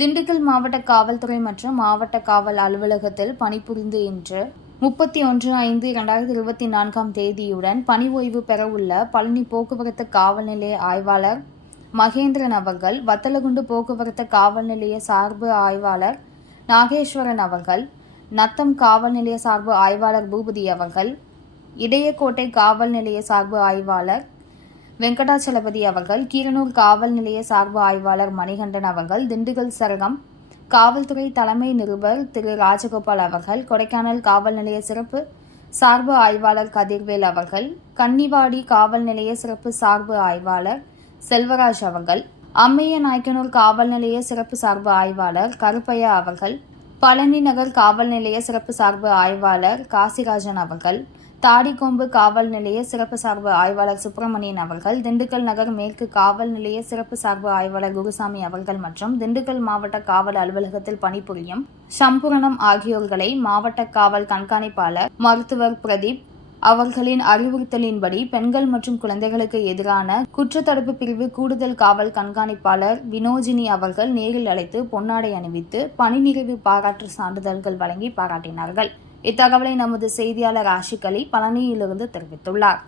திண்டுக்கல் மாவட்ட காவல்துறை மற்றும் மாவட்ட காவல் அலுவலகத்தில் பணிபுரிந்து இன்று முப்பத்தி ஒன்று ஐந்து இரண்டாயிரத்தி இருபத்தி நான்காம் தேதியுடன் பணி ஓய்வு பெறவுள்ள பழனி போக்குவரத்து காவல் நிலைய ஆய்வாளர் மகேந்திரன் அவர்கள் வத்தலகுண்டு போக்குவரத்து காவல் நிலைய சார்பு ஆய்வாளர் நாகேஸ்வரன் அவர்கள் நத்தம் காவல் நிலைய சார்பு ஆய்வாளர் பூபதி அவர்கள் இடையக்கோட்டை காவல் நிலைய சார்பு ஆய்வாளர் வெங்கடாச்சலபதி அவர்கள் கீரனூர் காவல் நிலைய சார்பு ஆய்வாளர் மணிகண்டன் அவர்கள் திண்டுக்கல் சரகம் காவல்துறை தலைமை நிருபர் திரு ராஜகோபால் அவர்கள் கொடைக்கானல் காவல் நிலைய சிறப்பு சார்பு ஆய்வாளர் கதிர்வேல் அவர்கள் கன்னிவாடி காவல் நிலைய சிறப்பு சார்பு ஆய்வாளர் செல்வராஜ் அவர்கள் அம்மைய நாயக்கனூர் காவல் நிலைய சிறப்பு சார்பு ஆய்வாளர் கருப்பையா அவர்கள் பழனி நகர் காவல் நிலைய சிறப்பு சார்பு ஆய்வாளர் காசிராஜன் அவர்கள் தாடிக்கொம்பு காவல் நிலைய சிறப்பு சார்பு ஆய்வாளர் சுப்பிரமணியன் அவர்கள் திண்டுக்கல் நகர் மேற்கு காவல் நிலைய சிறப்பு சார்பு ஆய்வாளர் குருசாமி அவர்கள் மற்றும் திண்டுக்கல் மாவட்ட காவல் அலுவலகத்தில் பணிபுரியும் சம்பூரணம் ஆகியோர்களை மாவட்ட காவல் கண்காணிப்பாளர் மருத்துவர் பிரதீப் அவர்களின் அறிவுறுத்தலின்படி பெண்கள் மற்றும் குழந்தைகளுக்கு எதிரான குற்றத்தடுப்பு பிரிவு கூடுதல் காவல் கண்காணிப்பாளர் வினோஜினி அவர்கள் நேரில் அழைத்து பொன்னாடை அணிவித்து பணி நிறைவு பாராட்டு சான்றிதழ்கள் வழங்கி பாராட்டினார்கள். இத்தகவலை நமது செய்தியாளர் ஆஷிக் அலி பழனியிலிருந்து தெரிவித்துள்ளார்.